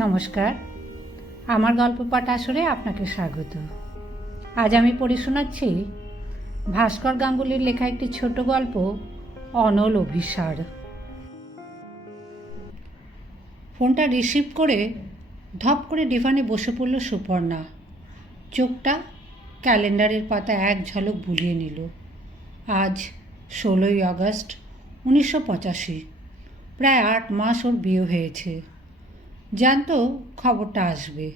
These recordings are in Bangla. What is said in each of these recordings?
নমস্কার, আমার গল্প পাঠ আসরে আপনাকে স্বাগত। আজ আমি পড়ে শোনাচ্ছি ভাস্কর গাঙ্গুলির লেখা একটি ছোট গল্প, অনল অভিসার। ফোনটা রিসিভ করে ধপ করে ডিভানে বসে পড়ল সুপর্ণা। চোখটা ক্যালেন্ডারের পাতা এক ঝলক বুলিয়ে নিল। আজ 16ই আগস্ট 1985। প্রায় 8 মাস ওর বিয়ে হয়েছে। জানতো খবরটা আসবে,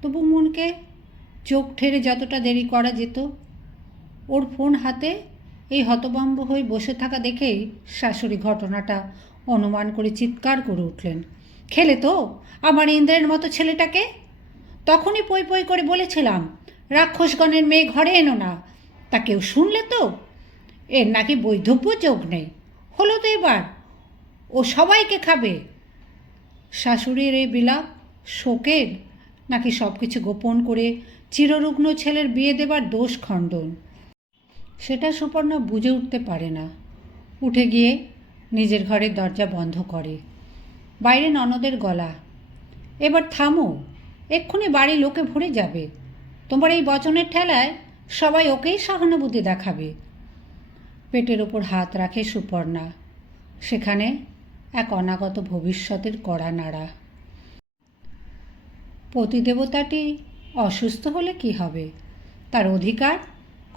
তবু মনকে চোখ ঠেরে যতটা দেরি করা যেত। ওর ফোন হাতে এই হতভম্ব হয়ে বসে থাকা দেখেই শাশুড়ি ঘটনাটা অনুমান করে চিৎকার করে উঠলেন, খেলে তো আমার ইন্দ্রের মতো ছেলেটাকে! তখনই পই পই করে বলেছিলাম রাক্ষসগণের মেয়ে ঘরে এনো না। তা কেউ শুনলে তো? এর নাকি বৈধব্য যোগ নেই। হলো তো এবার, ও সবাইকে খাবে। শাশুড়ির এই বিলাপ শোকের, নাকি সব কিছু গোপন করে চিররুগ্ন ছেলের বিয়ে দেবার দোষ খণ্ডন? সেটা সুপর্ণা বুঝে উঠতে পারে না। উঠে গিয়ে নিজের ঘরের দরজা বন্ধ করে। বাইরে ননদের গলা, এবার থামো, এক্ষুনি বাড়ি লোকে ভরে যাবে। তোমার এই বচনের ঠেলায় সবাই ওকেই সহানুভূতি দেখাবে। পেটের ওপর হাত রাখে সুপর্ণা। সেখানে এক অনাগত ভবিষ্যতের কড়া নাড়া। পতিদেবতাটি অসুস্থ হলে কি হবে? তার অধিকার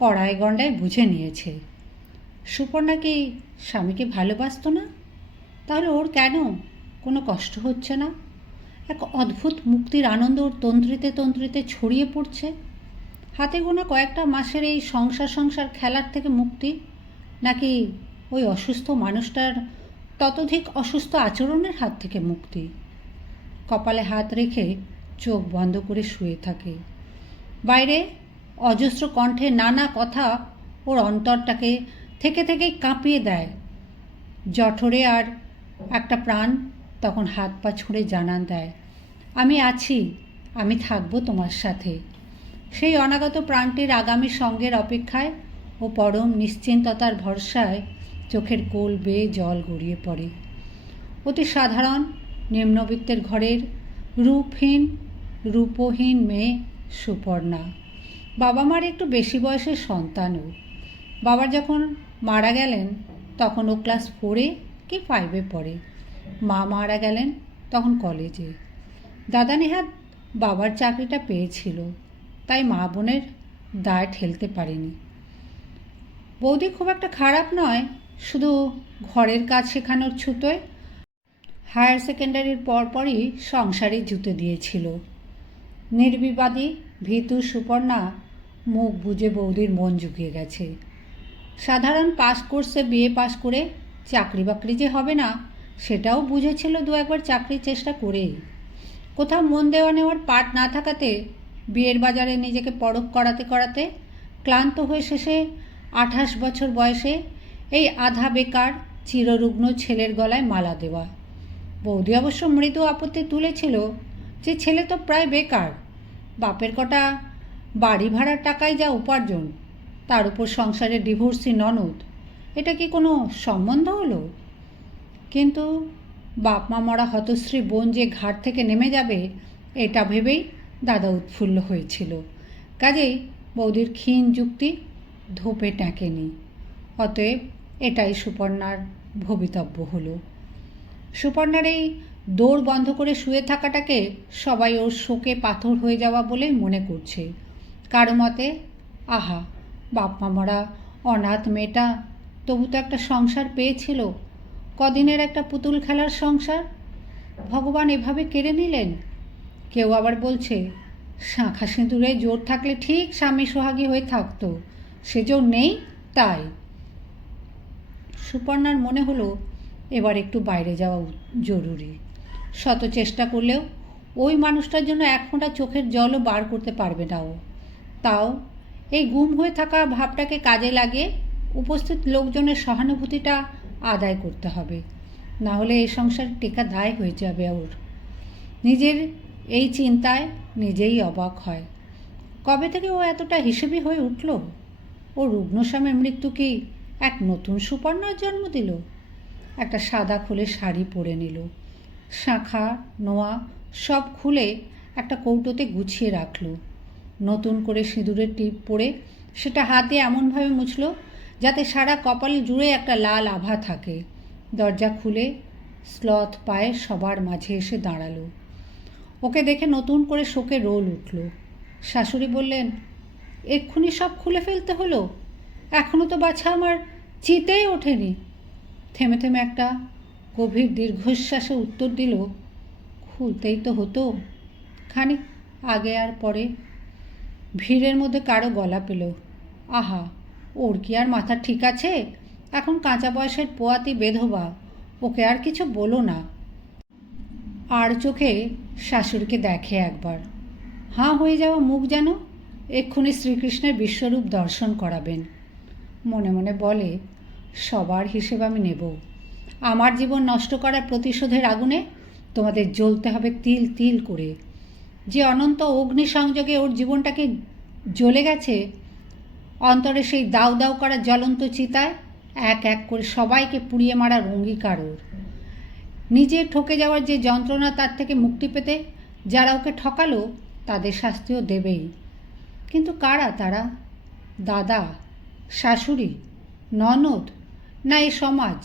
কড়ায় গণ্ডায় বুঝে নিয়েছে। সুপর্ণা কি স্বামীকে ভালোবাসত না? তাহলে ওর কেন কোনো কষ্ট হচ্ছে না? এক অদ্ভুত মুক্তির আনন্দ ওর তন্ত্রিতে তন্ত্রিতে ছড়িয়ে পড়ছে। হাতে গোনা কয়েকটা মাসের এই সংসার খেলার থেকে মুক্তি, নাকি ওই অসুস্থ মানুষটার ততোধিক অসুস্থ আচরণের হাত থেকে মুক্তি? কপালে হাত রেখে চোখ বন্ধ করে শুয়ে থাকে। বাইরে অজস্র কণ্ঠে নানা কথা ওর অন্তরটাকে থেকে থেকেই কাঁপিয়ে দেয়। জঠরে আর একটা প্রাণ তখন হাত পা ছুঁড়ে জানান দেয়, আমি আছি, আমি থাকবো তোমার সাথে। সেই অনাগত প্রাণটির আগামী সঙ্গের অপেক্ষায় ও পরম নিশ্চিন্ততার ভরসায় চোখের কোল বেয়ে জল গড়িয়ে পড়ে। অতি সাধারণ নিম্নবিত্তের ঘরের রূপহীন রূপহীন মেয়ে সুপর্ণা। বাবা মার একটু বেশি বয়সের সন্তানও। বাবা যখন মারা গেলেন তখন ও ক্লাস 4 কি 5 পড়ে। মা মারা গেলেন তখন কলেজে। দাদা নেহাত বাবার চাকরিটা পেয়েছিল, তাই মা বোনের দায় ঠেলতে পারেনি। বৌদি খুব একটা খারাপ নয়, শুধু ঘরের কাজ শেখানোর ছুতোয় হায়ার সেকেন্ডারির পরপরই সংসারে জুতে দিয়েছিল। নির্বিবাদী ভীতু সুপর্ণা মুখ বুজে বৌদির মন জুগিয়ে গেছে। সাধারণ পাস কোর্সে বিয়ে পাশ করে চাকরি বাকরি যে হবে না সেটাও বুঝেছিল 2-1 চাকরির চেষ্টা করেই। কোথাও মন দেওয়া নেওয়ার পাট না থাকাতে বিয়ের বাজারে নিজেকে পরখ করাতে করাতে ক্লান্ত হয়ে শেষে 28 বছর বয়সে এই আধা বেকার চিররুগ্ন ছেলের গলায় মালা দেওয়া। বৌদি অবশ্য মৃদু আপত্তি তুলেছিল যে ছেলে তো প্রায় বেকার, বাপের কটা বাড়ি ভাড়ার টাকায় যা উপার্জন, তার উপর সংসারে ডিভোর্সি ননদ, এটা কি কোনো সম্বন্ধ হলো? কিন্তু বাপ মা মরা হতশ্রী বোন যে ঘাট থেকে নেমে যাবে এটা ভেবেই দাদা উৎফুল্ল হয়েছিল। কাজেই বৌদির ক্ষীণ যুক্তি ধোপে ট্যাঁকেনি। অতএব এটাই সুপর্ণার ভবিতব্য হলো। সুপর্ণার এই দৌড় বন্ধ করে শুয়ে থাকাটাকে সবাই ওর শোকে পাথর হয়ে যাওয়া বলেই মনে করছে। কারো মতে, আহা, বাপ মা মরা অনাথ মেয়েটা তবু তো একটা সংসার পেয়েছিল, কদিনের একটা পুতুল খেলার সংসার, ভগবান এভাবে কেড়ে নিলেন। কেউ আবার বলছে, শাঁখা সিঁদুরে জোর থাকলে ঠিক স্বামী সোহাগী হয়ে থাকতো, সে জোর নেই তাই। সুপর্ণার মনে হলো এবার একটু বাইরে যাওয়া জরুরি। শত চেষ্টা করলেও ওই মানুষটার জন্য এক ফোঁটা চোখের জলও বার করতে পারবে না ও। তাও এই গুম হয়ে থাকা ভাবটাকে কাজে লাগিয়ে উপস্থিত লোকজনের সহানুভূতিটা আদায় করতে হবে, না হলে এই সংসার টেকা দায় হয়ে যাবে ওর। নিজের এই চিন্তায় নিজেই অবাক হয়, কবে থেকে ও এতটা হিসেবি হয়ে উঠল? ও রুগ্ন স্বামীর মৃত্যু কি এক নতুন সুপর্ণার জন্ম দিল? একটা সাদা খুলে শাড়ি পরে নিল, শাঁখা নোয়া সব খুলে একটা কৌটোতে গুছিয়ে রাখল। নতুন করে সিঁদুরের টিপ পরে সেটা হাতে এমনভাবে মুছল যাতে সারা কপাল জুড়ে একটা লাল আভা থাকে। দরজা খুলে স্লথ পায়ে সবার মাঝে এসে দাঁড়ালো। ওকে দেখে নতুন করে শোকে রোল উঠল। শাশুড়ি বললেন, এক্ষুনি সব খুলে ফেলতে হলো? এখনও তো বাছা আমার চিতেই ওঠেনি। থেমে থেমে একটা গভীর দীর্ঘশ্বাসে উত্তর দিল, খুলতেই তো হতো, খানিক আগে আর পরে। ভিড়ের মধ্যে কারো গলা পেল, আহা, ওর কি আর মাথা ঠিক আছে? এখন কাঁচা বয়সের পোয়াতি বেধবা, ওকে আর কিছু বলো না। আর চোখে শাশুড়িকে দেখে একবার, হাঁ হয়ে যাওয়া মুখ যেন এক্ষুনি শ্রীকৃষ্ণের বিশ্বরূপ দর্শন করাবেন। মনে মনে বলে, সবার হিসেব আমি নেব। আমার জীবন নষ্ট করার প্রতিশোধের আগুনে তোমাদের জ্বলতে হবে তিল তিল করে। যে অনন্ত অগ্নি সংযোগে ওর জীবনটাকে জ্বলে গেছে, অন্তরে সেই দাউ দাউ করা জ্বলন্ত চিতায় এক এক করে সবাইকে পুড়িয়ে মারার অঙ্গীকার ওর। নিজে ঠকে যাওয়ার যে যন্ত্রণা, তার থেকে মুক্তি পেতে যারা ওকে ঠকালো তাদের শাস্তিও দেবেই। কিন্তু কারা তারা? দাদা, শাশুড়ি, ননদ, না এ সমাজ?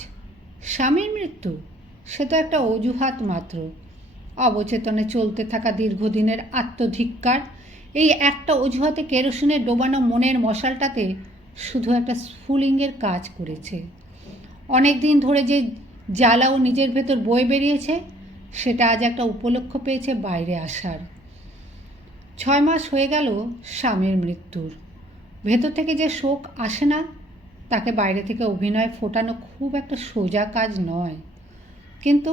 স্বামীর মৃত্যু সে তো একটা অজুহাত মাত্র। অবচেতনে চলতে থাকা দীর্ঘদিনের আত্মধিক্কার এই একটা অজুহাতে কেরোসিনে ডোবানো মনের মশালটাতে শুধু একটা স্ফুলিঙ্গের কাজ করেছে। অনেক দিন ধরে যে জ্বালা ও নিজের ভেতর বয়ে বেরিয়েছে, সেটা আজ একটা উপলক্ষ পেয়েছে বাইরে আসার। 6 মাস হয়ে গেল স্বামীর মৃত্যুর। ভেতর থেকে যে শোক আসে না, তাকে বাইরে থেকে অভিনয় ফোটানো খুব একটা সোজা কাজ নয়। কিন্তু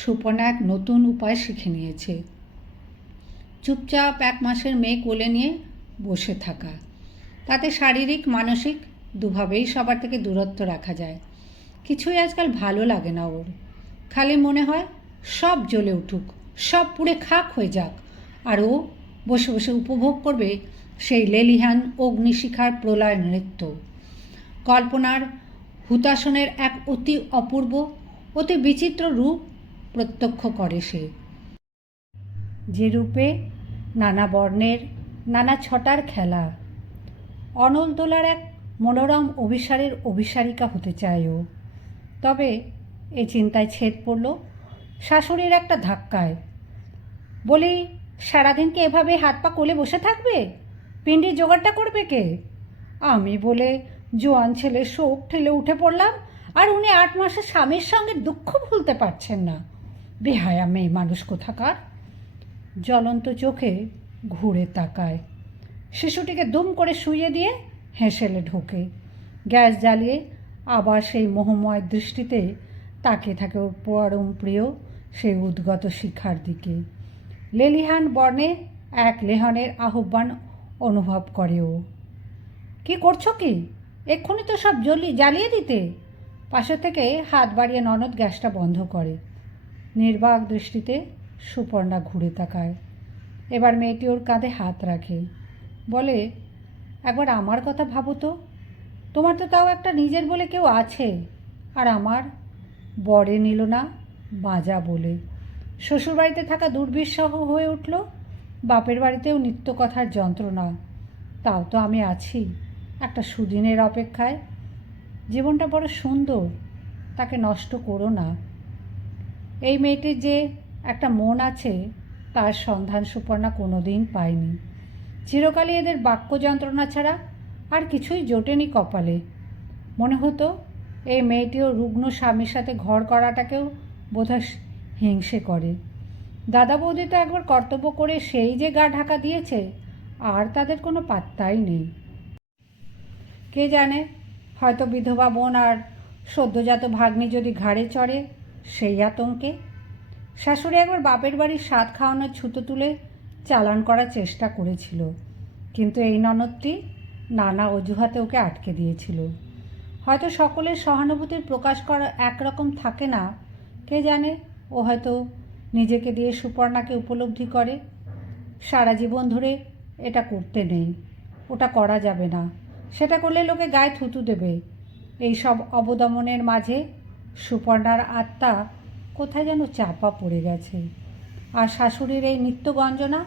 সুপর্ণা এক নতুন উপায় শিখে নিয়েছে। চুপচাপ 1 মাসের মেয়ে কোলে নিয়ে বসে থাকা। তাতে শারীরিক মানসিক দুভাবেই সবার থেকে দূরত্ব রাখা যায়। কিছুই আজকাল ভালো লাগে না ওর। খালি মনে হয় সব জ্বলে উঠুক, সব পুড়ে খাক হয়ে যাক, আর ও বসে বসে উপভোগ করবে সেই লেলিহান অগ্নিশিখার প্রলয় নৃত্য। কল্পনার হুতাসনের এক অতি অপূর্ব, অতি বিচিত্র রূপ প্রত্যক্ষ করে সে। যে রূপে নানা বর্ণের নানা ছটার খেলা। অনল দোলার এক মনোরম অভিসারের অভিসারিকা হতে চায় ও। তবে এ চিন্তায় ছেদ পড়ল শাশুড়ির একটা ধাক্কায়। বলি, সারাদিন কি এভাবে হাত পা কোলে বসে থাকবে? পিণ্ডির জোগাড়টা করবে কে? আমি বলে জোয়ান ছেলে শোক ঠেলে উঠে পড়লাম, আর উনি 8 মাসে স্বামীর সঙ্গে দুঃখ ভুলতে পারছেন না। বেহায়া মেয়ে মানুষ কোথাকার। জ্বলন্ত চোখে ঘুরে তাকায়। শিশুটিকে দুম করে শুইয়ে দিয়ে হেসেলে ঢোকে। গ্যাস জ্বালিয়ে আবার সেই মোহময় দৃষ্টিতে তাকিয়ে থাকে ওর পরম প্রিয় সেই উদ্গত শিখার দিকে। লেলিহান বর্ণে এক লেহনের আহ্বান অনুভব করে ও। কি করছো কি? এক্ষুনি তো সব জ্বালিয়ে দিতে। পাশে থেকে হাত বাড়িয়ে ননদ গ্যাসটা বন্ধ করে। নির্বাক দৃষ্টিতে সুপর্ণা ঘুরে তাকায়। এবার মেয়েটি ওর কাঁধে হাত রাখে, বলে, একবার আমার কথা ভাবো তো। তোমার তো তাও একটা নিজের বলে কেউ আছে, আর আমার বরে নিল না বাজা বলে। শ্বশুরবাড়িতে থাকা দুর্বিষহ হয়ে উঠল, বাপের বাড়িতেও নিত্য কথার যন্ত্রণা। তাও তো আমি আছি একটা সুদিনের অপেক্ষায়। জীবনটা বড় সুন্দর, তাকে নষ্ট করো না। এই মেয়েটির যে একটা মন আছে, তার সন্ধান সুপর্ণা কোনো দিন পায়নি। চিরকালই এদের বাক্য যন্ত্রণা ছাড়া আর কিছুই জোটেনি কপালে। মনে হতো এই মেয়েটিও রুগ্ন স্বামীর সাথে ঘর করাটাকেও বোধহয় হিংসে করে। দাদা বৌদি তো একবার কর্তব্য করে সেই যে গা ঢাকা দিয়েছে, আর তাদের কোনো পাত্তাই নেই। কে জানে, হয়তো বিধবা বোন আর সদ্যজাত ভাগ্নি যদি ঘাড়ে চড়ে, সেই আতঙ্কে। শাশুড়ি একবার বাপের বাড়ির স্বাদ খাওয়ানোর ছুতো তুলে চালান করার চেষ্টা করেছিল, কিন্তু এই ননদটি নানা অজুহাতে ওকে আটকে দিয়েছিল। হয়তো সকলের সহানুভূতির প্রকাশ করা একরকম থাকে না, কে জানে। ও হয়তো নিজেকে দিয়ে সুপর্ণাকে উপলব্ধি করে, সারা জীবন ধরে এটা করতে নেই, ওটা করা যাবে না, সেটা করলে লোকে গায়ে থুতু দেবে। এই সব অবদমনের মাঝে সুপর্ণার আত্মা কোথায় যেন চাপা পড়ে গেছে। আর শাশুড়ির এই নিত্য গঞ্জনা,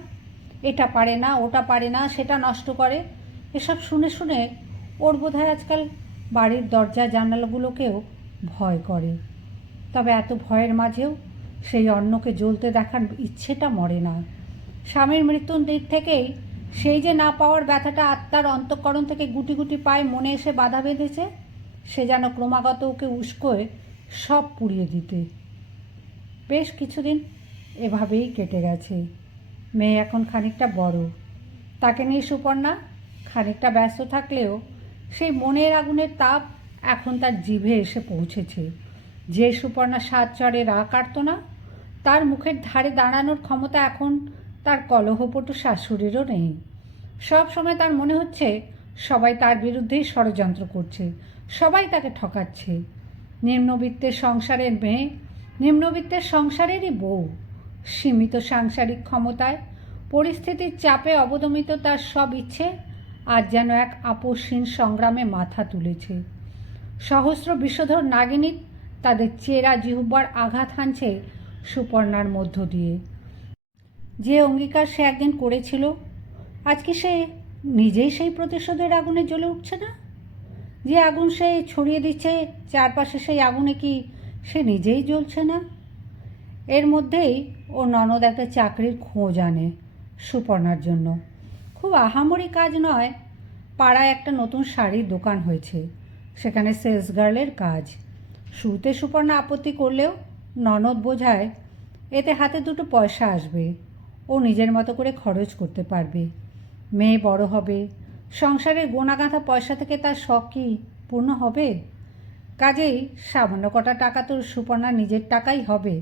এটা পারে না, ওটা পারে না, সেটা নষ্ট করে, এসব শুনে শুনে ওর বোধহয় আজকাল বাড়ির দরজা জানালাগুলোকেও ভয় করে। তবে এত ভয়ের মাঝেও সেই অন্যকে জ্বলতে দেখার ইচ্ছেটা মরে না। স্বামীর মৃত্যুর দিক থেকেই সেই যে না পাওয়ার ব্যথাটা আত্মার অন্তঃকরণ থেকে গুটি গুটি পায়ে মনে এসে বাধা বেঁধেছে, সে যেন ক্রমাগত ওকে উস্কোয় সব পুড়িয়ে দিতে। বেশ কিছুদিন এভাবেই কেটে গেছে। মেয়ে এখন খানিকটা বড়, তাকে নিয়ে সুপর্ণা খানিকটা ব্যস্ত থাকলেও সেই মনের আগুনের তাপ এখন তার জিভে এসে পৌঁছেছে। যে সুপর্ণা সাত চরে রা কাটত না, তার মুখের ধারে দাঁড়ানোর ক্ষমতা এখন তার কলহপটু শাশুড়িরও নেই। সব সময় তার মনে হচ্ছে সবাই তার বিরুদ্ধেই ষড়যন্ত্র করছে, সবাই তাকে ঠকাচ্ছে। নিম্নবিত্তের সংসারের মেয়ে, নিম্নবিত্তের সংসারেরই বউ, সীমিত সাংসারিক ক্ষমতায়, পরিস্থিতির চাপে অবদমিত তার সব ইচ্ছে আজ যেন এক আপসহীন সংগ্রামে মাথা তুলেছে। সহস্র বিষধর নাগিনী তাদের চেরা জিহ্বার আঘাত হানছে সুপর্ণার মধ্য দিয়ে। যে অঙ্গীকার সে একদিন করেছিল, আজকে সে নিজেই সেই প্রতিশোধের আগুনে জ্বলে উঠছে না? যে আগুন সে ছড়িয়ে দিচ্ছে চারপাশে, সেই আগুনে কি সে নিজেই জ্বলছে না? এর মধ্যেই ও ননদ একটা চাকরির খোঁজ আনে সুপর্ণার জন্য। খুব আহামরি কাজ নয়, পাড়ায় একটা নতুন শাড়ির দোকান হয়েছে, সেখানে সেলস গার্লের কাজ। শুরুতে সুপর্ণা আপত্তি করলেও ননদ বোঝায় এতে হাতে দুটো পয়সা আসবে, ও নিজের মতো করে খরচ করতে পারবে। মেয়ে বড় হবে, সংসারের গোনাগাঁথা পয়সা থেকে তার শখ কি পূর্ণ হবে? কাজেই সামান্য কটা টাকা তো সুপর্ণা নিজের টাকাই হবে।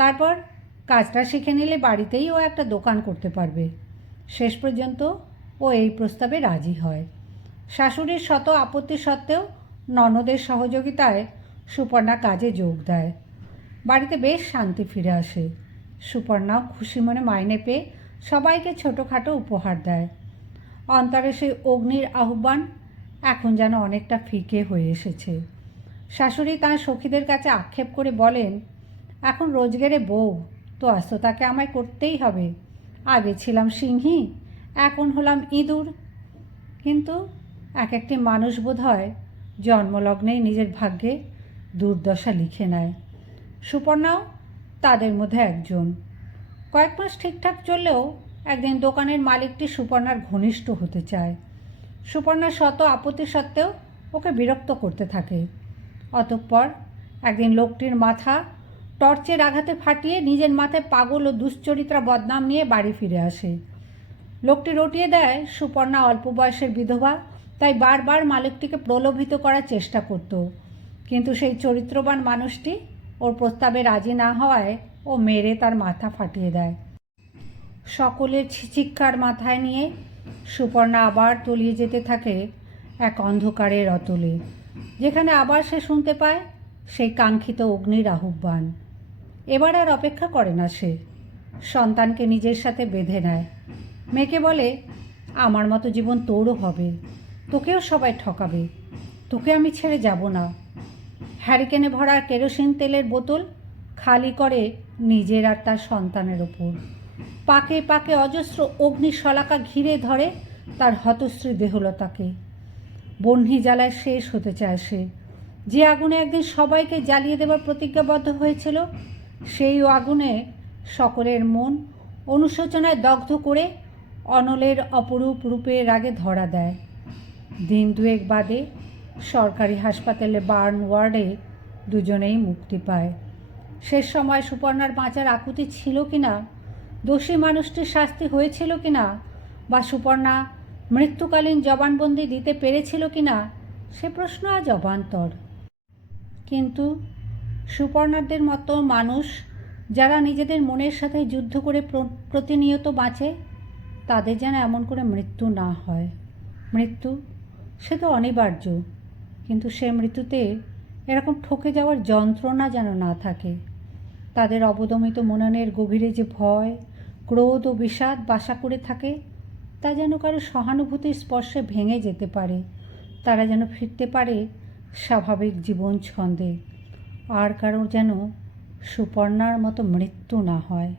তারপর কাজটা শিখে নিলে বাড়িতেই ও একটা দোকান করতে পারবে। শেষ পর্যন্ত ও এই প্রস্তাবে রাজি হয়। শাশুড়ির শত আপত্তি সত্ত্বেও ননদের সহযোগিতায় সুপর্ণা কাজে যোগ দেয়। বাড়িতে বেশ শান্তি ফিরে আসে। সুপর্ণাও খুশি মনে মাইনে পেয়ে সবাইকে ছোটোখাটো উপহার দেয়। অন্তরে সেই অগ্নির আহ্বান এখন যেন অনেকটা ফিকে হয়ে এসেছে। শাশুড়ি তাঁর সখীদের কাছে আক্ষেপ করে বলেন, এখন রোজগারে বউ, তো আস্ততাকে আমায় করতেই হবে। আগে ছিলাম সিংহী, এখন হলাম ইঁদুর। কিন্তু এক একটি মানুষ বোধ হয় জন্মলগ্নেই নিজের ভাগ্যে দুর্দশা লিখে নেয়। সুপর্ণাও তাদের মধ্যে একজন। কয়েক মাস ঠিকঠাক চললেও একদিন দোকানের মালিকটি সুপর্ণার ঘনিষ্ঠ হতে চায়। সুপর্ণার শত আপত্তি সত্ত্বেও ওকে বিরক্ত করতে থাকে। অতঃপর একদিন লোকটির মাথা টর্চের আঘাতে ফাটিয়ে নিজের মাথায় পাগল ও দুশ্চরিত্রা বদনাম নিয়ে বাড়ি ফিরে আসে। লোকটি রটিয়ে দেয় সুপর্ণা অল্প বয়সের বিধবা, তাই বারবার মালিকটিকে প্রলোভিত করার চেষ্টা করত। কিন্তু সেই চরিত্রবান মানুষটি ওর প্রস্তাবে রাজি না হওয়ায় ও মেরে তার মাথা ফাটিয়ে দেয়। সকলের চিৎকার মাথায় নিয়ে সুপর্ণা আবার তলিয়ে যেতে থাকে এক অন্ধকারের অতলে, যেখানে আবার সে শুনতে পায় সেই কাঙ্ক্ষিত অগ্নির আহ্বান। এবার আর অপেক্ষা করে না সে, সন্তানকে নিজের সাথে বেঁধে নেয়। মেয়েকে বলে, আমার মতো জীবন তোরও হবে, তোকেও সবাই ঠকাবে, তোকে আমি ছেড়ে যাব না। হ্যারিকেনে ভরা কেরোসিন তেলের বোতল খালি করে নিজের আর তার সন্তানের ওপর। পাকে পাকে অজস্র অগ্নিশলাকা ঘিরে ধরে তার হতশ্রী দেহলতাকে। বহ্নি জ্বালায় শেষ হতে চায় সে। যে আগুনে একদিন সবাইকে জ্বালিয়ে দেবার প্রতিজ্ঞাবদ্ধ হয়েছিল, সেই আগুনে সকলের মন অনুশোচনায় দগ্ধ করে অনলের অপরূপ রূপের আগে ধরা দেয়। দিন দুয়েক বাদে সরকারি হাসপাতালে বার্ন ওয়ার্ডে দুজনেই মুক্তি পায়। শেষ সময় সুপর্ণার বাঁচার আকুতি ছিল কি না, দোষী মানুষটির শাস্তি হয়েছিল কি না, বা সুপর্ণা মৃত্যুকালীন জবানবন্দি দিতে পেরেছিল কি না, সে প্রশ্ন আজ অবান্তর। কিন্তু সুপর্ণাদের মতো মানুষ যারা নিজেদের মনের সাথে যুদ্ধ করে প্রতিনিয়ত বাঁচে, তাদের যেন এমন করে মৃত্যু না হয়। মৃত্যু সে তো অনিবার্য, কিন্তু সে মৃত্যুতে এরকম ঠকে যাওয়ার যন্ত্রণা যেন না থাকে। তাদের অবদমিত মননের গভীরে যে ভয়, ক্রোধ ও বিষাদ বাসা করে থাকে, তা যেন কারো সহানুভূতির স্পর্শে ভেঙে যেতে পারে। তারা যেন ফিরতে পারে স্বাভাবিক জীবন ছন্দে, আর কারো যেন সুপর্ণার মতো মৃত্যু না হয়।